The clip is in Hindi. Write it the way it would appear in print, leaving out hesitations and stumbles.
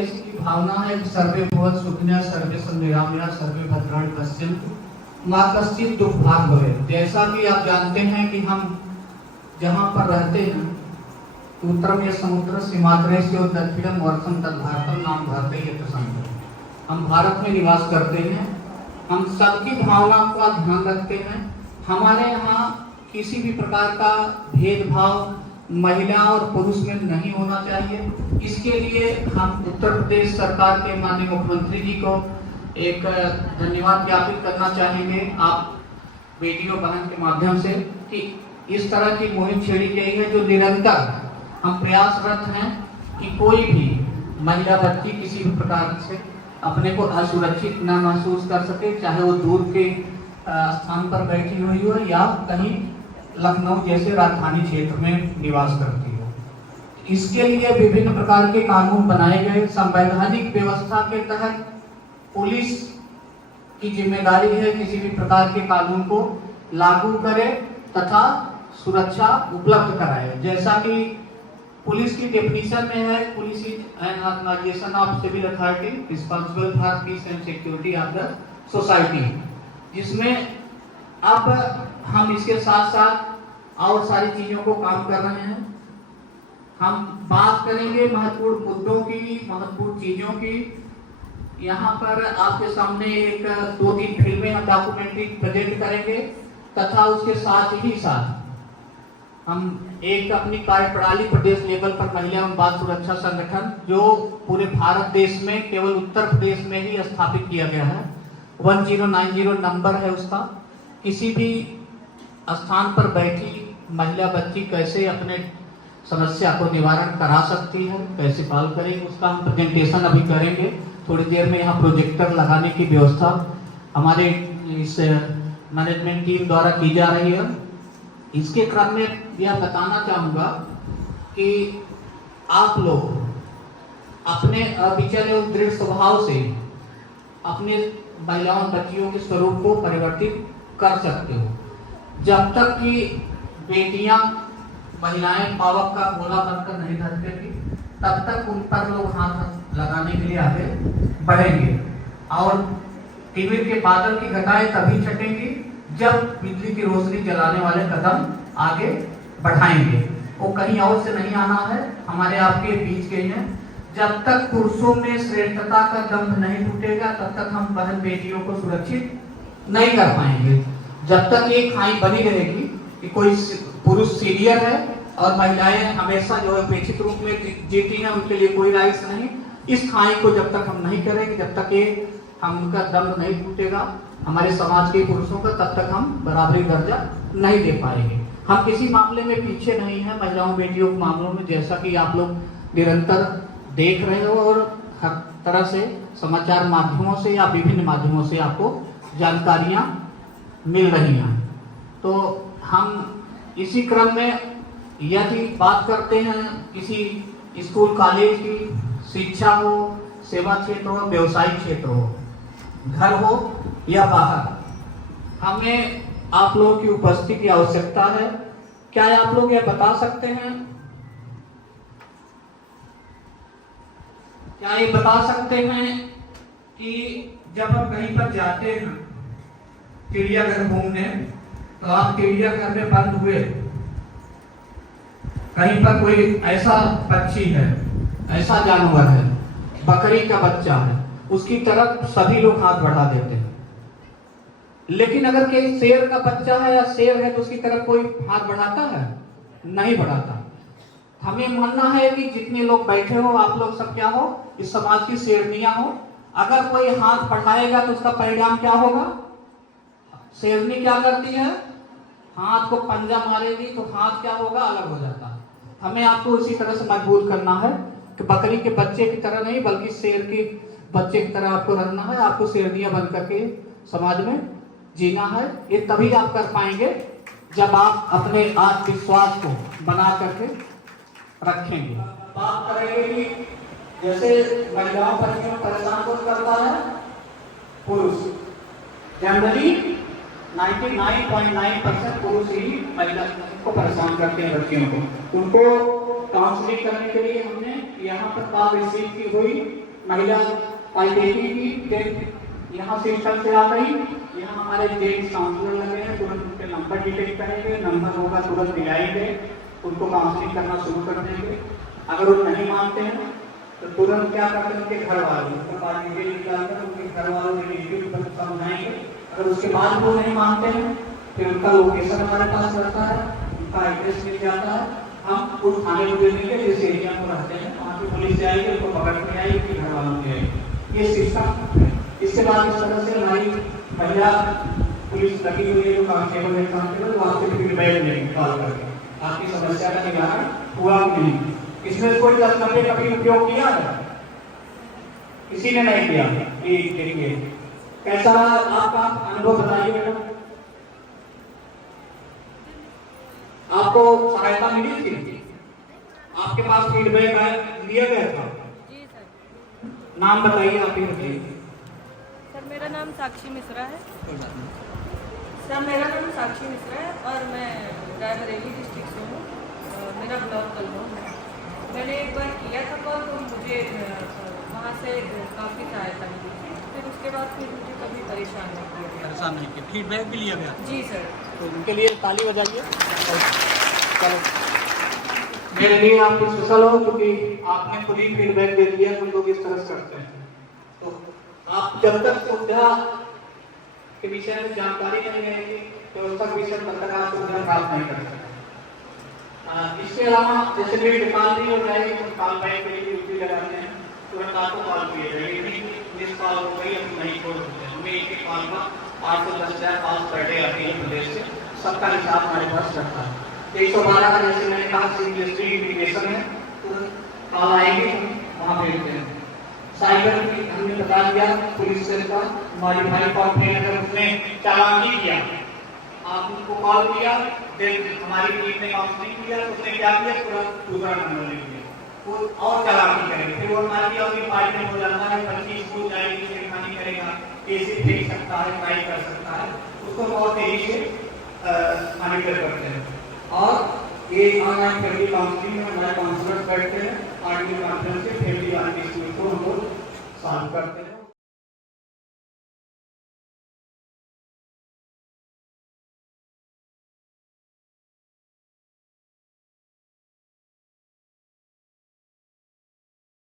ऐसी की भावना है कि सर्वे भवत् सुखिनः सर्वे सन्तु निरामया सर्वे भद्राणि पश्यन्तु मा कश्चित् दुर्भाग् भवेत्। जैसा कि आप जानते हैं कि हम जहाँ पर रहते हैं उत्तरम ये समुद्र सीमाग्रे से और दक्षिणम वर्षम तद भारतम नाम भारत ये प्रसंग। हम भारत में निवास करते हैं, हम सबकी भावना का ध्यान रखते हैं। हमारे यहाँ किसी भी प्रकार का भेदभाव महिला और पुरुष में नहीं होना चाहिए। इसके लिए हम उत्तर प्रदेश सरकार के माननीय मुख्यमंत्री जी को एक धन्यवाद ज्ञापित करना चाहेंगे आप वीडियो बहन के माध्यम से कि इस तरह की मुहिम छेड़ी गई है जो निरंतर हम प्रयासरत हैं कि कोई भी महिला बच्ची किसी भी प्रकार से अपने को असुरक्षित न महसूस कर सके, चाहे वो दूर के स्थान पर बैठी हुई हो या कहीं लखनऊ जैसे राजधानी क्षेत्र में निवास करती हो। इसके लिए विभिन्न प्रकार के कानून बनाए गए। संवैधानिक व्यवस्था के तहत पुलिस की जिम्मेदारी है किसी भी प्रकार के कानून को लागू करे तथा सुरक्षा उपलब्ध कराए। जैसा कि पुलिस की डेफिनेशन में है, police is an organisation of civil authority responsible for peace and security of the society, जिसमें अब हम इसके साथ साथ और सारी चीजों को काम कर रहे हैं। हम बात करेंगे महत्वपूर्ण मुद्दों की, महत्वपूर्ण चीजों की। यहाँ पर आपके सामने एक 2-3 फिल्में हम डॉक्यूमेंट्री प्रेजेंट करेंगे तथा उसके साथ ही साथ हम एक अपनी कार्यप्रणाली प्रदेश लेवल पर महिला एवं बाल सुरक्षा संगठन जो पूरे भारत देश में केवल उत्तर प्रदेश में ही स्थापित किया गया है, 1090 नंबर है उसका। किसी भी स्थान पर बैठी महिला बच्ची कैसे अपने समस्या को निवारण करा सकती है, कैसे पाल करेंगे, उसका हम प्रेजेंटेशन अभी करेंगे। थोड़ी देर में यहाँ प्रोजेक्टर लगाने की व्यवस्था हमारे इस मैनेजमेंट टीम द्वारा की जा रही है। इसके क्रम में यह बताना चाहूँगा कि आप लोग अपने अविचल एवं दृढ़ स्वभाव से अपने महिलाओं बच्चियों के स्वरूप को परिवर्तित कर सकते हो। जब तक कि बेटियां महिलाएं पावक का गोला बनकर नहीं धरती तब तक उन पर लोग हाथ लगाने के लिए आगे बढ़ेंगे और टीवी के बादल की घटाएं तभी छटेंगी जब बिजली की रोशनी जलाने वाले कदम आगे बढ़ाएंगे। वो कहीं और से नहीं आना है, हमारे आपके बीच के हैं। जब तक पुरुषों में श्रेष्ठता का दम्भ नहीं टूटेगा तब तक हम बहन बेटियों को सुरक्षित नहीं कर पाएंगे। जब तक ये खाई बनी रहेगी कि कोई पुरुष सीनियर है और महिलाएं हमेशा जो है अपेक्षित रूप में जीती हैं, उनके लिए कोई राइट्स नहीं, इस खाई को जब तक हम नहीं करेंगे, जब तक ये हम उनका दम नहीं टूटेगा हमारे समाज के पुरुषों का, तब तक हम बराबरी दर्जा नहीं दे पाएंगे। हम किसी मामले में पीछे नहीं है महिलाओं बेटियों के मामलों में, जैसा कि आप लोग निरंतर देख रहे हो और हर तरह से समाचार माध्यमों से या विभिन्न माध्यमों से आपको जानकारियां मिल रही हैं। तो हम इसी क्रम में यदि बात करते हैं किसी स्कूल कॉलेज की, शिक्षा हो, सेवा क्षेत्र हो, व्यवसायिक क्षेत्र हो, घर हो या बाहर, हमें आप लोगों की उपस्थिति की आवश्यकता है। क्या आप लोग ये बता सकते हैं, क्या ये बता सकते हैं कि जब हम कहीं पर जाते हैं चिड़ियाघर घूमने, तो आप चिड़ियाघर में बंद हुए, कहीं पर कोई ऐसा पक्षी है, ऐसा जानवर है, बकरी का बच्चा है, उसकी तरफ सभी लोग हाथ बढ़ा देते हैं। लेकिन अगर कोई शेर का बच्चा है या शेर है तो उसकी तरफ कोई हाथ बढ़ाता है? नहीं बढ़ाता। हमें मानना है कि जितने लोग बैठे हो आप लोग सब क्या हो, इस समाज की शेरनियां हो। अगर कोई हाथ बढ़ाएगा तो उसका परिणाम क्या होगा? शेरनी क्या करती है? हाथ को पंजा मारेगी तो हाथ क्या होगा? अलग हो जाता है। हमें आपको इसी तरह से मजबूत करना है कि बकरी के बच्चे की तरह नहीं बल्कि शेर के बच्चे की तरह आपको रहना है। आपको शेरनियां बन करके समाज में जीना है। ये तभी आप कर पाएंगे जब आप अपने आत्मविश्वास को बना करके रखेंगे। बात करेंगे कि जैसे महिलाओं पर परेशान कौन करता है? पुरुष। जनरली 99.9% पुरुष ही महिला को परेशान करते हैं, बच्चियों को। उनको काउंसलिंग करने के लिए हमने यहाँ पर कॉल रिसीव की हुई महिला पाइपेटी की फिर यहाँ से स्तर से आ गई, यहाँ हमारे जेंट्स काउंसलर लगे हैं, तुरंत उनके नंबर डिटेक्ट करेंगे, नंबर होगा तुरंत दिलाएंगे, उनको काउंसलिंग करना शुरू कर देंगे। अगर वो नहीं मानते हैं तो तुरंत क्या करते हैं, उनके घर वालों उनका पार्ट डिटेल निकालकर उनके घर वालों रिलेटिव समझाएंगे। अगर उसके बाद वो नहीं मानते हैं फिर उनका लोकेशन हमारे पास रहता है, उनका एड्रेस मिल जाता है, हम उस थाने को दे देंगे जिस एरिया में रहते हैं, वहाँ की पुलिस आएगी, उनको पकड़ के आएगी, घर वालों के आएगी। ये सिस्टम है। इसके बाद इस तरह से हमारी महिला पुलिस लगी हुई है जो कांस्टेबल है, कांस्टेबल वहाँ से फीडबैक लेंगे कॉल करके आपकी समस्या का निवारण हुआ कि नहीं। इसमें कोई 10-90 का भी उपयोग किया है, किसी ने नहीं किया। ये देखिए कैसा आपका अनुभव बताइए मैडम, आपको सहायता मिली थी, आपके पास फीडबैक दिया गया था? जी सर। नाम बताइए, आप ही बताइए। सर मेरा नाम साक्षी मिश्रा है। सर मेरा नाम साक्षी मिश्रा है और मैं रायबरेली डिस्ट्रिक्ट से हूँ, मेरा ब्लॉक कलमोग है। मैंने एक बार किया था कॉल तो मुझे वहाँ से काफ़ी सहायता मिली थी, फिर उसके बाद फिर मुझे कभी परेशान नहीं किया गया। परेशान नहीं किया, फीडबैक भी लिया गया? जी सर। तो उनके लिए ताली बजाइए। चलो मेरे लिए आप स्पेशल हो क्योंकि आपने खुद ही फीडबैक दे दिया कि हम लोग इस तरह से करते हैं। तो आप जब तक सुविधा के विषय में जानकारी नहीं रहेगी तो उस तक विषय तब तक आप सुविधा प्राप्त नहीं कर सकते। इसके अलावा जैसे मेरी दुकान भी हो जाएगी तो कॉल बैक के लिए ड्यूटी लगाते हैं, तुरंत आपको कॉल किया जाएगी, मिस कॉल हो गई हम नहीं छोड़ सकते। हमें एक एक कॉल का 8 से 10,000 कॉल पर डे आती है प्रदेश से, सबका हिसाब हमारे पास रखता है। 112 का जैसे मैंने कहा इंडस्ट्री इमिग्रेशन है, तुरंत कॉल आएगी, हम वहाँ भेजते हैं। साइबर की हमने बता दिया, पुलिस से का मॉडिफाई कंप्लेंट अगर उसने चालान नहीं किया, आप उनको कॉल किया, देन हमारी टीम ने काउंसलिंग किया, उसने क्या किया, तुरंत दूसरा नंबर ले लिया, वो और चालान करेंगे, फिर वो हमारी और भी पार्ट में हो जाता है, बच्ची स्कूल जाएगी, निगरानी करेगा, केसी फेंक सकता है, ट्राई कर सकता है, उसको बहुत तेजी से मॉनिटर करते हैं। और ये ऑनलाइन फैमिली काउंसलिंग में हमारे काउंसलर्स बैठते हैं, ऑडियो कॉन्फ्रेंस से फैमिली वाली इश्यूज को हम लोग सॉल्व करते हैं।